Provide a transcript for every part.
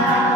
now.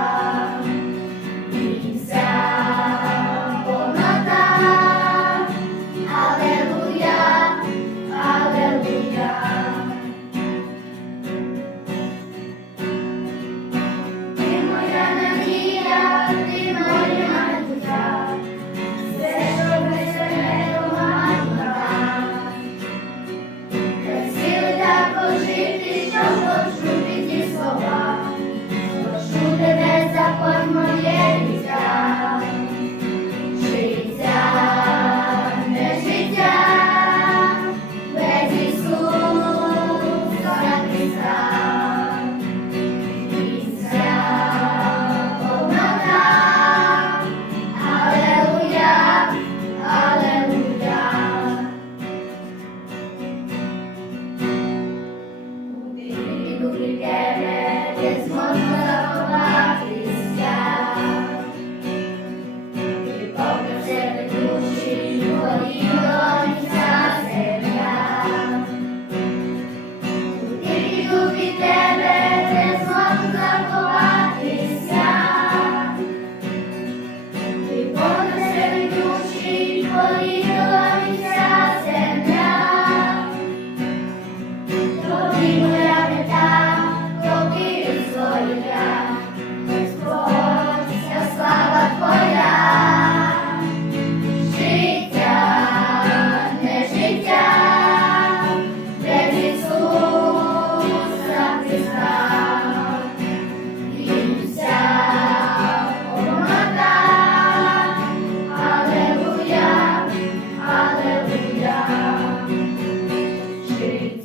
victory.